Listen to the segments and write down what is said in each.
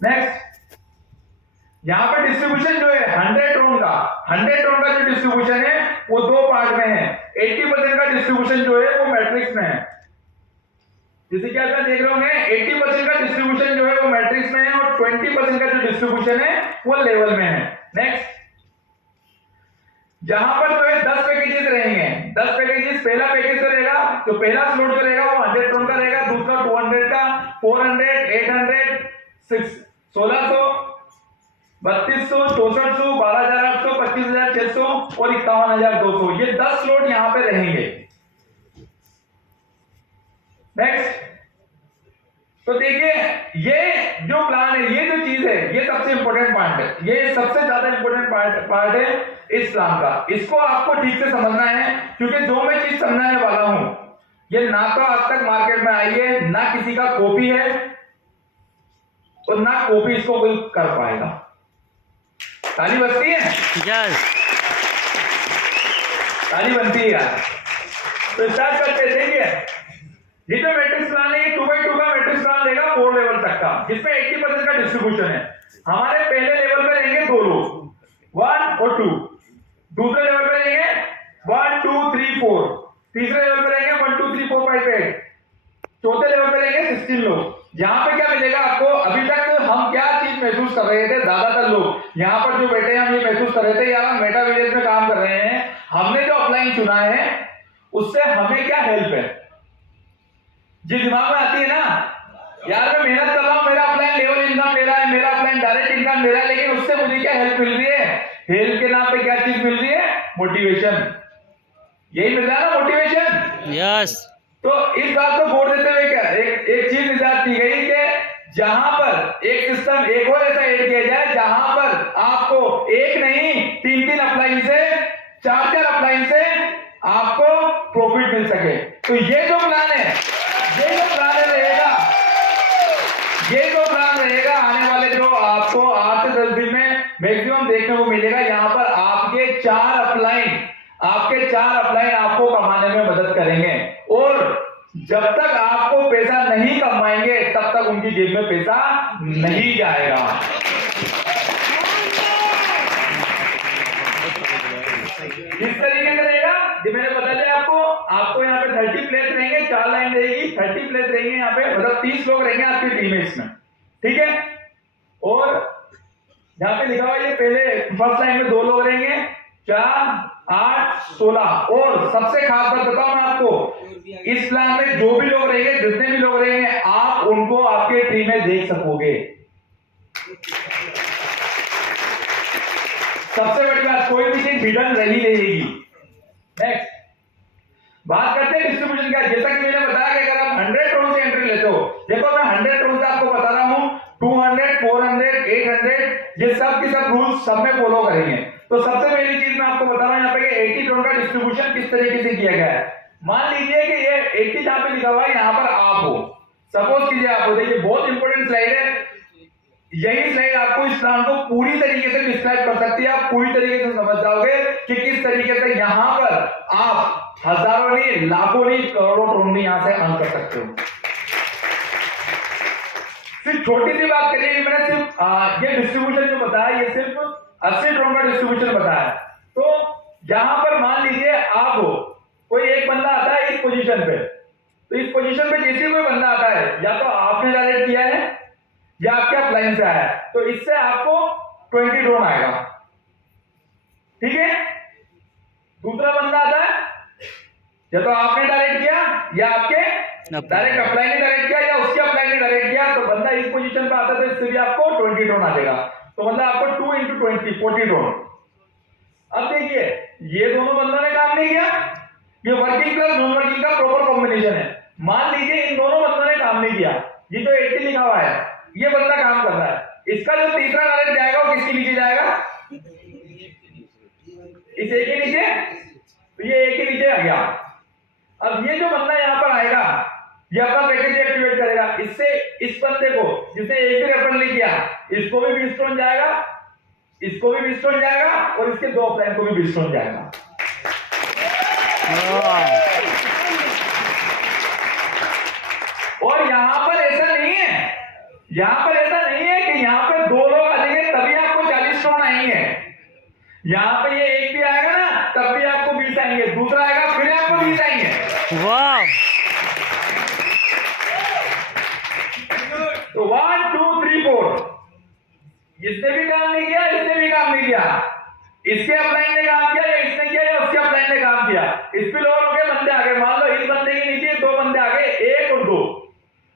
Next, यहां पर distribution जो है 100 ड्रोन का जो डिस्ट्रीब्यूशन है वो दो पार्ट में है। 80% का डिस्ट्रीब्यूशन जो है वो मैट्रिक्स में है। जैसे कि आप देख रहे होंगे 80% का डिस्ट्रीब्यूशन जो है वो मैट्रिक्स में है और 20% का जो डिस्ट्रीब्यूशन है वो लेवल में है। नेक्स्ट, जहां पर जो है 10 पैकेजेस रहेंगे, 10 पैकेजेस, पहला पैकेज जो रहेगा, जो पहला स्लॉट जो रहेगा वो 100 टन का रहेगा, दूसरा 200 का, 400, 800, 1600, 3200, 6400, 12800, 25600 और 51200, ये 10 स्लॉट यहां पे रहेंगे। नेक्स्ट, तो देखिए ये जो प्लान है, ये जो चीज है, ये सबसे इंपॉर्टेंट पार्ट है, ये सबसे ज्यादा इंपॉर्टेंट पार्ट है इस प्लान का। इसको आपको ठीक से समझना है, क्योंकि जो मैं चीज समझाने वाला हूं ये ना तो आज तक मार्केट में आई है, ना किसी का कॉपी है और ना कॉपी इसको कोई कर पाएगा। ताली बजती है? यस, ताली बनती है यार। तो स्टार्ट करते हैं। देखिए ये जो मैट्रिक्स प्लान है, ये 2x2 का मैट्रिक्स प्लान देगा 4 लेवल तक का, जिसमें 80% का डिस्ट्रीब्यूशन है। हमारे पहले लेवल पे रहेंगे दो लोग, 1 और 2। दूसरे लेवल पे रहेंगे 1 2 3 4। तीसरे लेवल पे रहेंगे 1 2 3 4 5 8। चौथे लेवल पे रहेंगे 16 लोग। यहां पे क्या मिलेगा आपको? अभी तक हम क्या चीज महसूस कर रहे थे, ज्यादातर लोग यहां पर जो बैठे हैं हम ये महसूस कर रहे थे यार हम मेटा विलेज में काम कर रहे हैं, हमने जो अपलाइन चुना है उससे हमें क्या हेल्प है। जी दिमाग में आती है ना यार, मैं मेहनत कर रहा हूं, मेरा अपलाइन लेवल इनकम ले रहा है, मेरा अपलाइन डायरेक्ट इनकम ले रहा है, लेकिन उससे मुझे क्या हेल्प मिल रही है? हेल्प के नाम पे क्या चीज मिल रही है? मोटिवेशन। यही मिल रहा है ना, मोटिवेशन। यस, तो इस बात को जोड़ देते हुए क्या एक चीज निजात की गई कि जहां पर एक सिस्टम एक और ऐसा ऐड किया जाए जहां पर आपको एक नहीं 3-3 अपलाइन से 4-4 अपलाइन से आपको प्रॉफिट मिल सके। तो ये जो प्लान है, ये जो प्लान रहेगा, ये जो प्लान रहेगा आने वाले जो आपको 8 से 10 दिन में मैक्सिमम देखने को मिलेगा। यहां पर आपके 4 अपलाइन आपको कमाने में मदद करेंगे और जब तक आपको पैसा नहीं कमाएंगे तब तक उनकी जेब में पैसा नहीं जाएगा। इस तरीके से रहेगा, जो मैंने बता दिया आपको यहाँ पे 30 प्लेस रहेंगे, 4 लाइन रहेगी, 30 प्लेस रहेंगे यहाँ पे, मतलब 30 लोग रहेंगे आपकी टीम में इसमें, ठीक है। और यहाँ पे लिखा हुआ ये पहले फर्स्ट लाइन में 2 लोग रहेंगे, 4 8 16। और सबसे खास बात बताऊं मैं आपको, इस प्लान में जो भी लोग रहेंगे, जितने भी लोग रहेंगे, आप उनको आपके टीम में देख सकोगे। सबसे बड़ी बात, कोई भी चीज हिडन नहीं रहेगी। नेक्स्ट, बात करते हैं डिस्ट्रीब्यूशन का। जैसा कि मैंने बताया कि अगर आप 100 ड्रोन से एंट्री लेते हो, देखो मैं 100 ड्रोन से आपको बता रहा हूं, 200 400 800 ये सब के सब रूल्स सब में फॉलो करेंगे। तो सबसे पहली चीज मैं आपको बता रहा हूं यहाँ पे कि 80 ड्रोन का डिस्ट्रीब्यूशन किस तरीके से किया गया है। मान लीजिए कि ये 80 जहां पे लिखा हुआ है यहाँ पर आप हो, सपोज कीजिए आप हो। देखिए बहुत इंपॉर्टेंट स्लाइड है, यही स्लाइड आपको इस प्लान को पूरी तरीके से डिस्क्राइब कर सकती है। आप पूरी तरीके से समझ जाओगे कि किस तरीके से यहां पर आप हजारों नहीं, लाखों नहीं, करोड़ों ड्रोन यहां से अर्न कर सकते हो। सिर्फ छोटी सी बात करिए, मैंने सिर्फ ये डिस्ट्रीब्यूशन जो बताया ये सिर्फ 80 ड्रोन का डिस्ट्रीब्यूशन बताया। तो यहां पर मान लीजिए आप हो, कोई एक बंदा आता है इस पोजीशन पे, तो इस पोजीशन पे जैसे कोई बंदा आता है, या तो आपने डायरेक्ट किया है या आपके अपलाइन से आया है, तो इससे आपको 20 ड्रोन आएगा, ठीक है। दूसरा बंदा आता है, या तो आपने डायरेक्ट किया या आपके डायरेक्ट अपलाइन ने डायरेक्ट किया या उसके अपलाइन ने डायरेक्ट किया, तो बंदा इस पोजीशन पे आता है तो इससे भी आपको 20 ड्रोन आ जाएगा। तो मतलब आपको 2 × 20 40 ड्रोन। अब देखिए ये दोनों बंदों ने काम नहीं किया, ये वर्किंग प्लस नॉन वर्किंग का प्रॉपर कॉम्बिनेशन है। मान लीजिए इन दोनों बंदों ने काम नहीं किया, ये जो 80 लिखा हुआ है ये बंदा काम कर रहा है, इसका जो तीसरा डायरेक्ट जाएगा वो किसके नीचे जाएगा? इस एक के नीचे, तो ये एक के नीचे आ गया। अब ये जो बंदा यहां पर आएगा ये अपना पैकेज एक्टिवेट करेगा, इससे इस बंदे को जिसने एक भी रेफर नहीं किया इसको भी 20 ड्रोन जाएगा, इसको भी 20 ड्रोन जाएगा और इसके 2 अपलाइन को भी 20 ड्रोन जाएगा। और यहां पर ऐसा नहीं है, यहां पर ऐसा नहीं है कि यहाँ पे 2 लोग आ जाएंगे तभी आपको 40 स्टोन आएंगे। यहाँ पे ये एक भी आएगा ना तब भी आपको 20 आएंगे, दूसरा आएगा फिर आपको 20 आएंगे। वाह। तो 1 2 3 4, इसने भी काम नहीं किया, इसने भी काम नहीं किया, इसके अपलाइन ने काम किया या इसने किया या उसके अपलाइन ने काम किया। स्पिल ओवर हो गए, बंदे आ गए, मान लो इस बंदे के नीचे 2 बंदे आ गए, 1 और 2।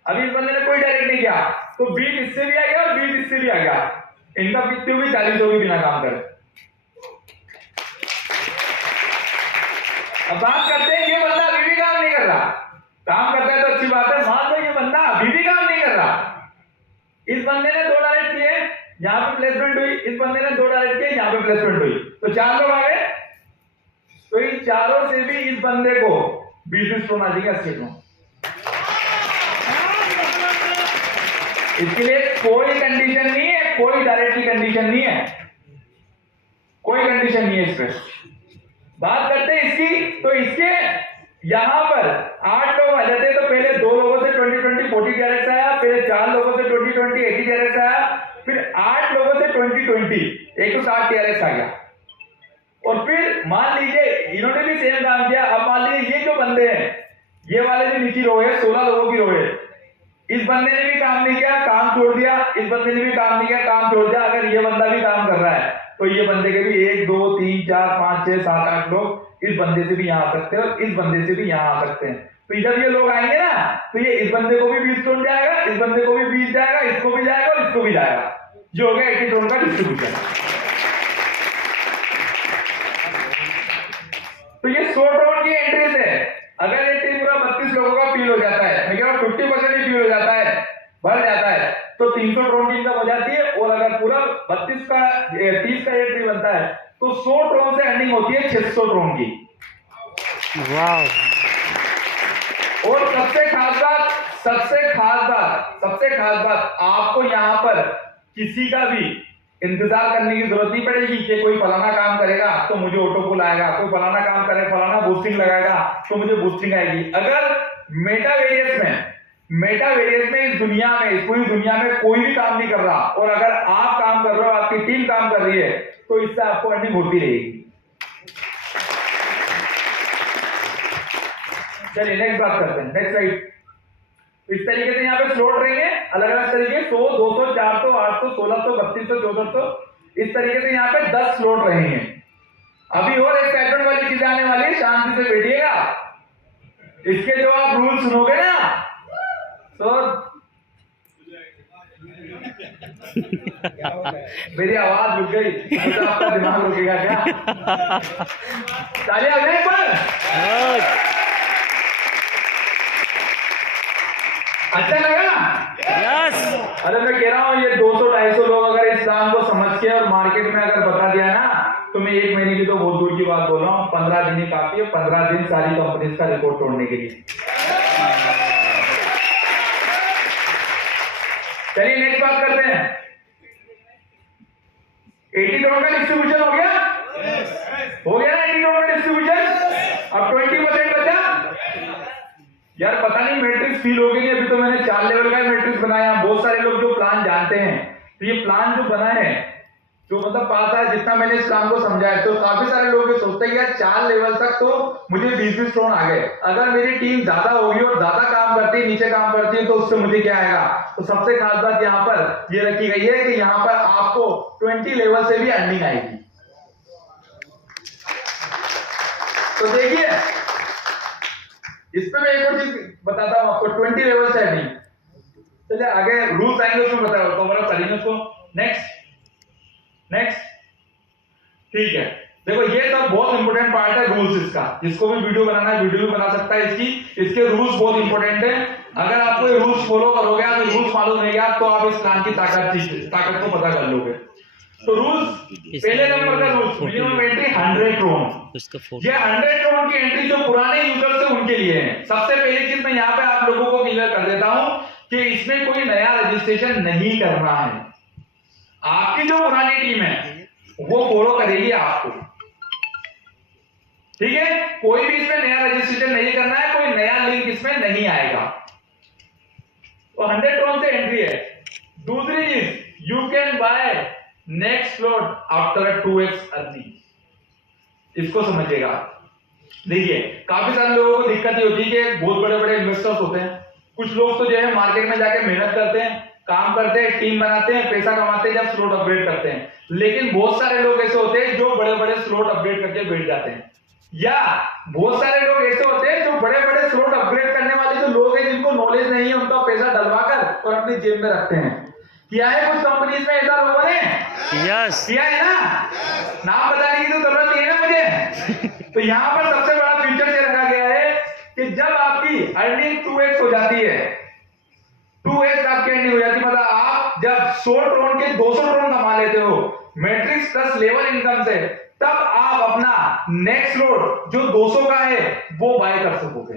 अभी इस बंदे ने कोई डायरेक्ट नहीं किया तो 20 इससे भी आ गया और 20 इससे भी आ गया, इनका कितनी होगी 40 होगी बिना काम करे। अब बात करते हैं, ये बंदा अभी भी काम नहीं कर रहा, काम करता है तो अच्छी बात है। मान लो ये बंदा अभी भी काम नहीं कर रहा, इस बंदे ने 2 डायरेक्ट किए, यहां पे प्लेसमेंट हुई, इस बंदे ने 2 डायरेक्ट किए, यहां पे प्लेसमेंट हुई, तो 4 लोग आ गए। तो इन चारों से भी इस बंदे को 20 स्टोन आ जाएगा स्टेट में। इसके लिए कोई कंडीशन नहीं है, कोई डायरेक्टली कंडीशन नहीं है, कोई कंडीशन नहीं है इस पे। बात करते हैं इसकी, तो इसके यहां पर 8 लोग आ जाते हैं, तो पहले 2 लोगों से 20-20 40 डायरेक्ट आया, फिर 4 लोगों से 20-20 80 डायरेक्ट आया, फिर 8 लोगों से 20-20 160 डायरेक्ट आ गया। और फिर मान लीजिए इन्होंने भी सेम काम किया। अब मान लीजिए ये जो बंदे हैं, ये वाले जो नीचे रो है 16 लोगों की रो है, इस बंदे ने भी काम नहीं किया, काम छोड़ दिया, इस बंदे ने भी काम नहीं किया, काम छोड़ दिया। अगर ये बंदा भी काम कर रहा है तो ये बंदे के भी 1 2 3 4 5 6 7 8 लोग इस बंदे से भी यहाँ आ सकते हैं और इस बंदे से भी यहाँ आ सकते हैं। तो जब ये लोग आएंगे ना तो ये इस बंदे को भी 20 टोन जाएगा, इस बंदे को भी 20 जाएगा, इसको भी जाएगा और इसको भी जाएगा, जो हो गया 80 टोन का डिस्ट्रीब्यूशन। तो ये 100 टोन की एंट्रीज है। अगर ये त्रिपुरा 32 लोगों का फील हो जाता है, मैं कह रहा हूं 50% ही फील हो जाता है, भर जाता है, तो 300 ट्रोन की इनकम हो जाती है। और अगर पूरा 32 का 30 का एंट्री बनता है तो 100 ट्रोन से अर्निंग होती है 600 ट्रोन की। वाह। और सबसे खास बात आपको यहां पर किसी का भी इंतजार करने की जरूरत नहीं पड़ेगी कि कोई फलाना काम करेगा तो मुझे ऑटो पुल आएगा, कोई फलाना काम करे, फलाना बूस्टिंग लगाएगा तो मुझे बूस्टिंग आएगी। अगर मेटावेरियस में इस दुनिया में, इस पूरी दुनिया में कोई भी काम नहीं कर रहा और अगर आप काम कर रहे हो, आपकी टीम काम कर रही है, तो इससे आपको अर्निंग होती रहेगी। चलिए नेक्स्ट बात करते हैं, नेक्स्ट स्लाइड। इस तरीके से यहाँ पे स्लॉट रहेंगे अलग अलग तरीके, 100 200 400 800 1600 3200 6400, इस तरीके से यहाँ पे 10 स्लॉट रहेंगे। अभी और एक्साइटमेंट वाली चीज आने वाली है, शांति से बैठिएगा। इसके जो आप रूल सुनोगे ना तो मेरी आवाज रुक गई, तो आपका दिमाग रुकेगा क्या? तालियां बजाएं पर। अच्छा लगा? यस। अरे मैं कह रहा हूँ ये 200-250 लोग अगर इस काम को समझ के और मार्केट में अगर बता दिया ना, तो मैं 1 महीने की तो बहुत दूर की बात बोल रहा हूँ, 15 दिन ही काफी है, 15 दिन सारी कंपनीज का रिकॉर्ड तोड़ने के लिए। चलिए नेक्स्ट बात करते हैं। 80 करोड़ का डिस्ट्रीब्यूशन हो गया? हो गया ना 80 करोड़ का डिस्ट्रीब्यूशन? अब 20% बचा। यार पता नहीं मैट्रिक्स फील हो गई नहीं, अभी तो मैंने 4 लेवल का मैट्रिक्स बनाया। बहुत सारे लोग जो प्लान जानते हैं, तो ये प्लान जो बना है, जो मतलब पास है, जितना मैंने इस काम को समझाया, तो काफी सारे लोग ये सोचते हैं यार 4 लेवल तक तो मुझे 20 टोन आ गए, अगर मेरी टीम ज्यादा होगी और ज्यादा काम करती है, नीचे काम करती है, तो उससे मुझे क्या आएगा? तो सबसे खास बात यहाँ पर ये रखी गई है कि यहाँ पर आपको 20 लेवल से भी अर्निंग आएगी। तो देखिए इस पे मैं एक और चीज बताता हूं आपको, 20 लेवल से अर्निंग। चलिए आगे रूल्स आएंगे उसमें बताओ, कवर अप करेंगे उसको। नेक्स्ट ठीक है। देखो ये सब बहुत इंपॉर्टेंट पार्ट है रूल्स इसका, जिसको भी वीडियो बनाना है वीडियो भी बना सकता है इसके रूल्स बहुत इंपॉर्टेंट है। अगर आपको ये रूल्स फॉलो करोगे, तो रूल्स मालूम नहीं तो आप इस प्लान की ताकत को पता कर लोगे। तो रूल्स, पहले नंबर का रूल्स, मिनिमम एंट्री 100 ट्रोन। ये 100 ट्रोन की एंट्री जो पुराने यूजर्स है उनके लिए है। सबसे पहली चीज मैं यहाँ पे आप लोगों को क्लियर कर देता हूं कि इसमें कोई नया रजिस्ट्रेशन नहीं करना है। आपकी जो पुरानी टीम है वो फॉलो करेगी आपको, ठीक है? कोई भी इसमें नया रजिस्ट्रेशन नहीं करना है, कोई नया लिंक इसमें नहीं आएगा। तो 100 ट्रोन से एंट्री है। दूसरी चीज, You can buy next float after a 2x earning. इसको समझिएगा। देखिए काफी सारे लोगों को दिक्कत ये होती है कि बहुत बड़े बड़े इन्वेस्टर्स होते हैं, कुछ लोग तो जो है मार्केट में जाके मेहनत करते हैं, काम करते हैं, टीम बनाते हैं, पैसा कमाते हैं, जब स्लॉट अपग्रेड करते हैं। लेकिन बहुत सारे लोग ऐसे होते हैं जो बड़े बड़े स्लॉट अपग्रेड करके बैठ जाते हैं, या बहुत सारे लोग ऐसे होते हैं जो बड़े बड़े स्लॉट अपग्रेड करने वाले जो लोग हैं जिनको नॉलेज नहीं है, उनका पैसा डलवाकर और अपनी जेब में रखते हैं। किया है कुछ कंपनीज में ऐसा लोगों ने? यस। किया है ना? नाम बताने की तो जरूरत नहीं है ना मुझे। तो यहाँ पर सबसे बड़ा फीचर ये रखा गया है कि जब आपकी अर्निंग 2x हो जाती है, 2x आपकी अर्निंग हो जाती है, मतलब आप जब 100 ट्रोन के 200 ट्रोन कमा लेते हो मैट्रिक्स प्लस लेवल इनकम से, तब आप अपना नेक्स्ट लोड जो 200 का है वो बाय कर सकोगे।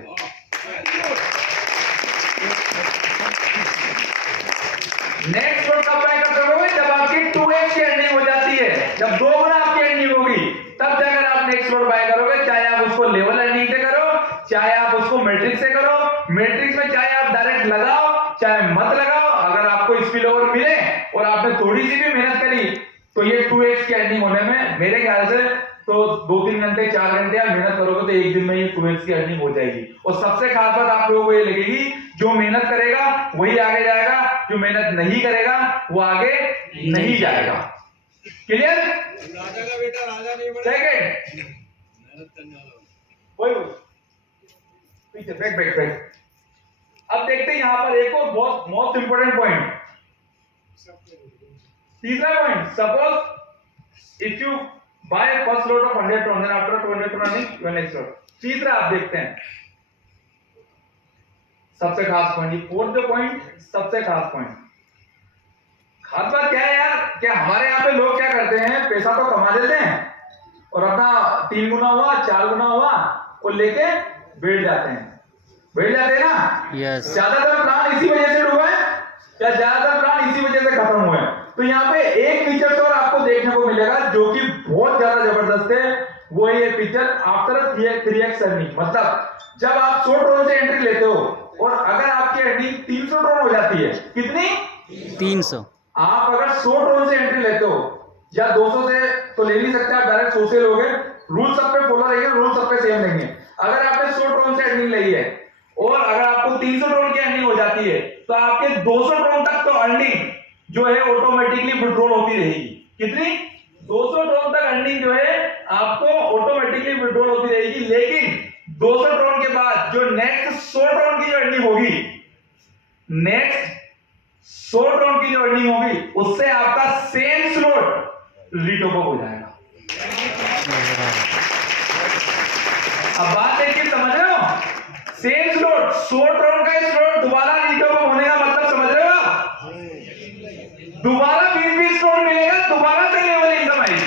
नेक्स्ट लोड कब बाय कर सकोगे? जब आपकी 2x की अर्निंग हो जाती है, जब 2 गुना आपकी अर्निंग होगी, तब जाकर आप नेक्स्ट लोड बाय करोगे। चाहे आप उसको लेवल अर्निंग से करो, चाहे आप उसको मैट्रिक्स से करो। मैट्रिक्स में चाहे आप डायरेक्ट लगाओ चाहे मत लगाओ, अगर आपको स्पिल ओवर मिले और आपने थोड़ी सी भी मेहनत करी तो ये 2x की अर्निंग होने में मेरे ख्याल से तो 2-3 घंटे 4 घंटे आप मेहनत करोगे तो एक दिन में ये 2x की अर्निंग हो जाएगी। और सबसे खास बात आप लोगों को ये लगेगी, जो मेहनत करेगा वही आगे जाएगा, जो मेहनत नहीं करेगा वो आगे नहीं जाएगा। क्लियर? राजा का बेटा राजा नहीं बना। सेकंड मेहनत करने वाला वही पीछे बैक। अब देखते हैं यहां पर एक और बहुत मोस्ट इंपोर्टेंट पॉइंट, तीसरा point. Suppose if you buy first lot of 100 tron, then after 200 tron your next lot. तीसरा आप देखते हैं सबसे खास पॉइंट, फोर्थ जो पॉइंट सबसे खास पॉइंट। खास बात क्या है यार, क्या हमारे यहाँ पे लोग क्या करते हैं, पैसा तो कमा देते हैं और अपना 3 गुना हुआ 4 गुना हुआ और लेके बैठ जाते हैं ना। यस। ज्यादातर प्लान इसी वजह से डूबा है, या ज्यादातर प्लान इसी वजह से खत्म हुए हैं। तो यहाँ पे एक फीचर और आपको देखने को मिलेगा जो कि बहुत ज्यादा जबरदस्त है, वो है ये फीचर आफ्टर 3x अर्निंग। मतलब जब आप 100 ट्रोन से एंट्री लेते हो और अगर आपकी अर्निंग 300 ट्रोन हो जाती है, कितनी? 300। आप अगर 100 ट्रोन से एंट्री लेते हो या 200 से तो ले नहीं सकते, आप डायरेक्ट 100 से लोगे, रूल सब पे फॉलो रहेंगे, रूल सब पे सेम रहेंगे। अगर आपने 100 ट्रोन से अर्निंग ली है और अगर आपको 300 ट्रोन की अर्निंग हो जाती है, तो आपके 200 ट्रोन तक तो अर्निंग जो है ऑटोमेटिकली विड्रॉल होती रहेगी। कितनी? 200 ट्रोन तक अर्निंग जो है आपको ऑटोमेटिकली विड्रॉल होती रहेगी। लेकिन 200 ट्रोन के बाद जो नेक्स्ट 100 ट्रोन की जो अर्निंग होगी, नेक्स्ट 100 ट्रोन की जो अर्निंग होगी, उससे आपका सेम स्लॉट रीटॉप हो जाएगा। अब बात देखिए, समझ रहे हो? सेम स्लॉट 100 ट्रोन का स्लॉट दोबारा रीटॉप होने का मतलब समझ रहे हो? दोबारा 20 ट्रोन मिलेगा, दोबारा से लेवल इनकम आएगी।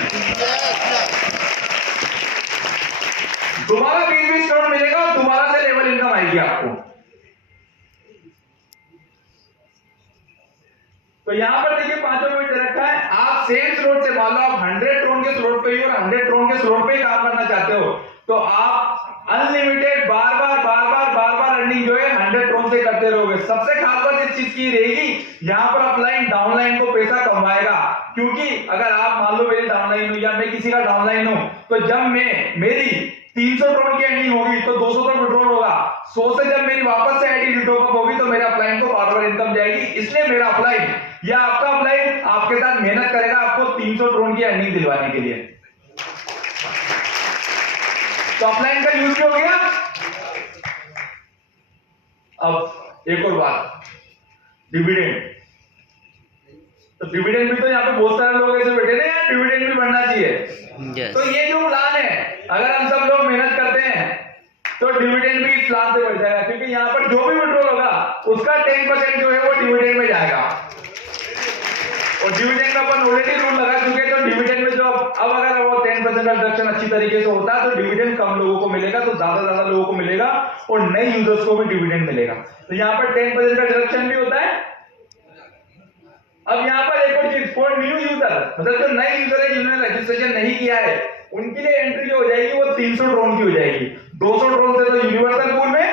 दोबारा 20 ट्रोन मिलेगा, दोबारा से लेवल इनकम आएगी आपको। तो यहां पर देखिए पांचों पॉइंट रखा है। आप सेम स्लॉट से, मान लो आप 100 ट्रोन के स्लॉट पे ही और 100 ट्रोन के स्लॉट पे ही काम करना चाहते हो, तो आप अनलिमिटेड बार बार अर्निंग जो है 100 ट्रोन से करते रहोगे। सबसे खास बात इस चीज की रहेगी, यहां पर अपलाइन डाउनलाइन को पैसा कमाएगा, क्योंकि अगर आप मान लो मेरी डाउनलाइन हूं या मैं किसी का डाउनलाइन हूं, तो जब मेरी 300 ट्रोन की अर्निंग होगी तो 200 तो विड्रॉल होगा, 100 से जब मेरी वापस से आईडी रिटॉप अप होगी तो मेरे अपलाइन को बार बार इनकम जाएगी। इसलिए मेरा अपलाइन या आपका अपलाइन आपके साथ मेहनत करेगा आपको 300 ट्रोन की अर्निंग दिलवाने के लिए। तो अपलाइन का यूज हो गया। अब एक और बात, डिविडेंड। तो डिविडेंड भी तो यहाँ पे बहुत सारे लोग ऐसे बैठे ना यार, डिविडेंड भी बढ़ना चाहिए। तो ये जो प्लान है, अगर हम सब लोग मेहनत करते हैं तो डिविडेंड भी इस प्लान से बढ़ जाएगा, क्योंकि यहाँ पर जो भी विड्रॉल होगा उसका 10% जो है वो डिविडेंड में जाएगा। और डिविडेंड का अपन ऑलरेडी रूल लगा चुके हैं, तो डिविडेंड में जो अब अगर वो 10% का डिडक्शन अच्छी तरीके से होता है तो डिविडेंड कम लोगों को मिलेगा, तो ज्यादा लोगों को मिलेगा और नए यूजर्स को भी डिविडेंड मिलेगा। तो यहाँ पर 10% का डिडक्शन भी होता है। अब यहाँ पर एक और चीज, फॉर न्यू यूजर, मतलब जो नए यूजर है जिन्होंने रजिस्ट्रेशन नहीं किया है, उनके लिए एंट्री जो हो जाएगी वो 300 ट्रोन की हो जाएगी। 200 ट्रोन से तो यूनिवर्सल पूल में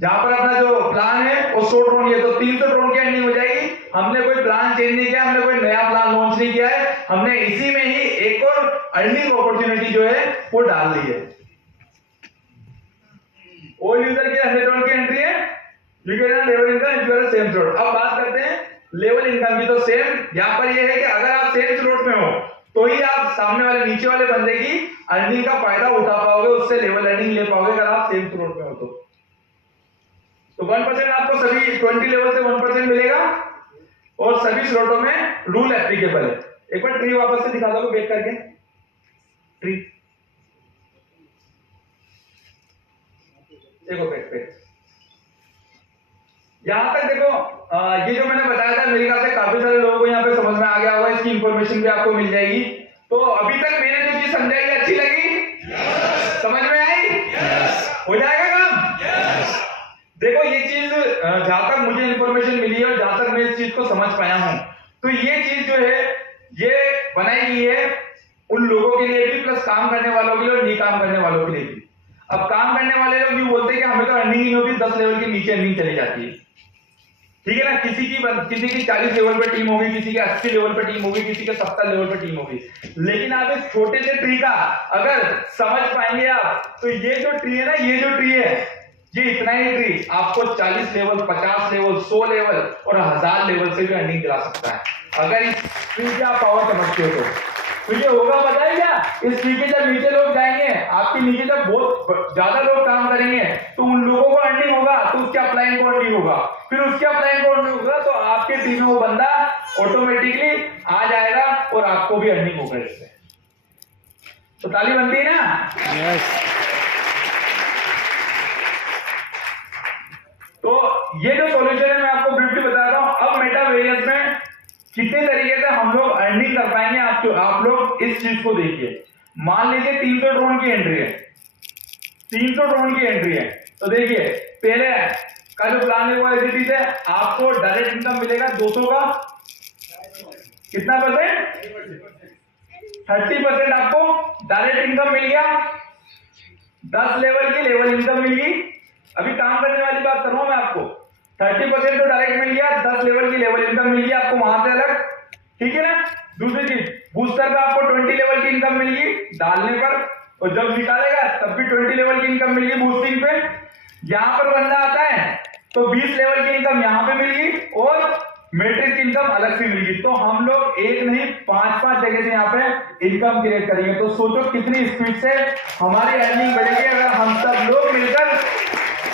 जहां पर अपना जो प्लान है वो 100 ड्रोन की है, तो 300 ड्रोन की अर्निंग हो जाएगी। हमने कोई प्लान चेंज नहीं किया, हमने कोई नया प्लान लॉन्च नहीं किया है, हमने इसी में ही एक और अर्निंग अपॉर्चुनिटी जो है वो डाल दी है। ओल्ड यूजर की 100 ड्रोन की एंट्री है, you can level income is same slot. अब बात करते हैं लेवल इनकम की, तो सेम यहां पर ये है कि अगर आप सेम स्लॉट में हो तो ही आप सामने वाले नीचे वाले बंदे की अर्निंग का फायदा उठा पाओगे, उससे लेवल अर्निंग ले पाओगे अगर आप सेम स्लॉट में हो तो 1% आपको सभी 20 लेवल से 1% मिलेगा और सभी स्लॉटों में रूल एप्लीकेबल है। एक बार ट्री वापस से दिखा दो बैक करके, ट्री देखो बैक पे। यहां तक देखो ये जो मैंने बताया था मेरे ख्याल से काफी सारे लोगों को यहाँ पे समझ में आ गया होगा, इसकी इंफॉर्मेशन भी आपको मिल जाएगी। तो अभी तक मैंने जो चीज समझाई अच्छी लगी, समझ में आई, हो जाएगा काम। देखो ये चीज जहां तक मुझे इंफॉर्मेशन मिली है और जहां तक मैं इस चीज को समझ पाया हूं, तो ये चीज जो है ये बनाई गई है उन लोगों के लिए भी, प्लस काम करने वालों के लिए और नहीं काम करने वालों के लिए भी। अब काम करने वाले लोग भी बोलते हैं कि हमें तो अर्निंग ही नहीं होती, 10 लेवल के नीचे अर्निंग चली जाती है, ठीक है ना। किसी की 40 लेवल पर टीम होगी, किसी की 80 लेवल पर टीम होगी, किसी के 70 लेवल पर टीम होगी। लेकिन आप इस छोटे से ट्री का अगर समझ पाएंगे आप, तो ये जो ट्री है ना, ये जो ट्री है ये इतना ही ट्री आपको 40 लेवल, 50 लेवल, 100 लेवल और 1000 लेवल से भी अर्निंग दिला सकता है अगर इस ट्री की आप पावर समझते हो तो ये होगा पता है क्या, इस ट्री के जब नीचे लोग जाएंगे, आपके नीचे जब बहुत ज्यादा लोग काम करेंगे तो उन लोगों को अर्निंग होगा, तो उसके अपलाइन को अर्निंग होगा, फिर उसके अपलाइन को अर्निंग होगा, तो आपके टीम में वो बंदा ऑटोमेटिकली आ जाएगा और आपको भी अर्निंग होगा इससे। तो ताली बनती है ना। यस। तो ये जो सॉल्यूशन है मैं आपको ब्रीफली बता रहा हूं। अब मेटावेरियस में कितने तरीके से हम लोग अर्निंग कर पाएंगे, आप लोग इस चीज को देखिए। मान लीजिए 300 ड्रोन की एंट्री है, 300 ड्रोन की एंट्री है, तो देखिए पहले का जो प्लान है वो ऐसी है, आपको डायरेक्ट इनकम मिलेगा 200 का कितना परसेंट, 30% आपको डायरेक्ट इनकम मिल गया, 10 लेवल की लेवल इनकम मिल गई। अभी काम करने वाली बात कर रहा हूं मैं आपको, 30% तो डायरेक्ट मिल गया, 10 लेवल की लेवल इनकम मिल गई आपको वहां से अलग, ठीक है ना। दूसरी चीज बूस्टर पे आपको 20 लेवल की इनकम मिल गई डालने पर, और जब निकालेगा तब भी 20 लेवल की इनकम मिल गई बूस्टिंग पे। यहां पर बंदा आता है तो 20 लेवल की इनकम यहां पे मिल गई और मैट्रिक्स की इनकम अलग से मिल गई। तो हम लोग एक नहीं 5-5 जगह से यहाँ पे इनकम क्रिएट करेंगे। तो सोचो कितनी स्पीड से हमारी अर्निंग बढ़ेगी अगर हम सब लोग मिलकर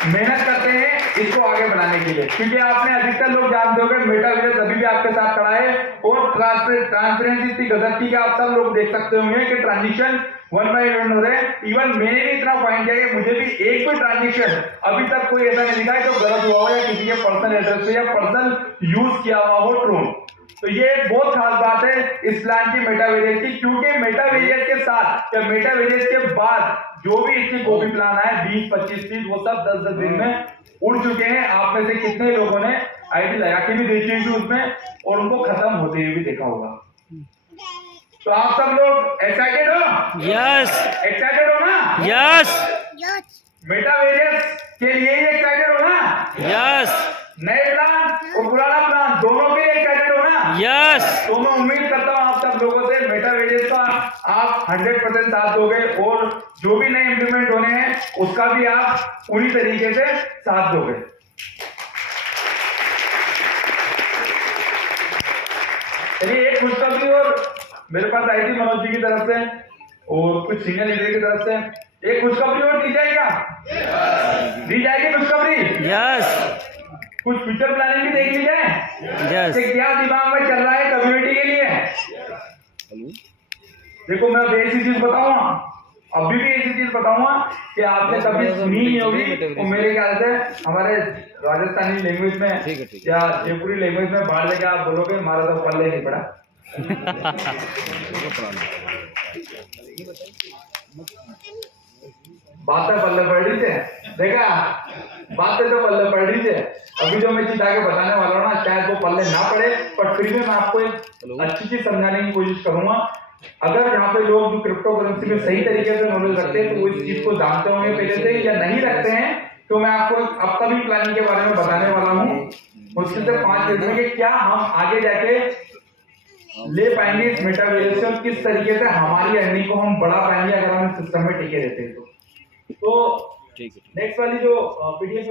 मेहनत करते हैं इसको आगे बढ़ाने के लिए। क्योंकि आपने अधिकतर लोग जानते होंगे मेटावर्स अभी भी आपके साथ खड़ा है और ट्रांसपेरेंसी इतनी गजब की कि आप सब लोग देख सकते होंगे कि ट्रांजिशन 1 by 1 हो रहे हैं। इवन मैंने भी इतना पॉइंट किया कि मुझे भी एक भी ट्रांजिशन अभी तक कोई ऐसा नहीं दिखा जो गलत हुआ हो या किसी के पर्सनल एड्रेस पे या पर्सनल यूज किया हुआ हो ट्रोन। तो ये एक बहुत खास बात है इस प्लान की मेटावेरियस की, क्योंकि मेटावेरियस के साथ या मेटावेरियस के बाद जो भी इसकी कॉपी प्लान है 20-25 वो सब 10-10 दिन में उड़ चुके हैं। आप में से कितने लोगों ने आईडी लगा के भी देखी होगी उसमें और उनको खत्म होते हुए भी देखा होगा। तो आप सब लोग एक्साइटेड हो? यस। एक्साइटेड हो ना? यस। मेटावेरियस के लिए ही एक्साइटेड हो ना? यस। नए प्लान और पुराना प्लान दोनों के लिए एक्साइटेड हो ना? यस। तो मैं उम्मीद करता हूं आप सब लोगों से मेटावेरियस का आप 100% साथ दोगे और जो भी नए इंप्लीमेंट होने हैं उसका भी आप पूरी तरीके से साथ दोगे। चलिए एक खुशखबरी और मेरे पास आई थी मनोज जी की तरफ से और कुछ सीनियर लीडर की तरफ से, एक खुशखबरी और दी जाएगा, दी जाएगी खुशखबरी। यस। कुछ फ्यूचर प्लानिंग भी देख ली जाए, यस। क्या दिमाग में चल रहा है कम्युनिटी के लिए। देखो मैं ऐसी चीज बताऊंगा, अभी भी ऐसी चीज बताऊंगा कि आपने कभी सुनी नहीं होगी। और मेरे ख्याल से हमारे राजस्थानी लैंग्वेज में या जयपुरी लैंग्वेज में बाहर लेके आप बोलोगे हमारा तो पल्ले नहीं पड़ा। बातें पल्ले पड़ रही थे, देखा बातें तो पल्ले पड़ रही थे। अभी जो मैं चीज आगे बताने वाला हूँ ना शायद वो पल्ले ना पड़े, पर फिर भी मैं आपको एक अच्छी चीज समझाने की कोशिश करूंगा। अगर यहाँ पे लोग जो क्रिप्टो करेंसी में सही तरीके से नॉलेज रखते हैं तो वो इस चीज को जानते होंगे पहले से, या नहीं रखते हैं तो मैं आपको आपका भी प्लानिंग के बारे में बताने वाला हूँ मुश्किल से 5 मिनट में कि क्या हम आगे जाके ले पाएंगे इस मेटावर्स से और किस तरीके से हमारी अर्निंग को हम बढ़ा पाएंगे अगर हम इस सिस्टम में टिके रहते हैं तो नेक्स्ट वाली जो पीडीएफ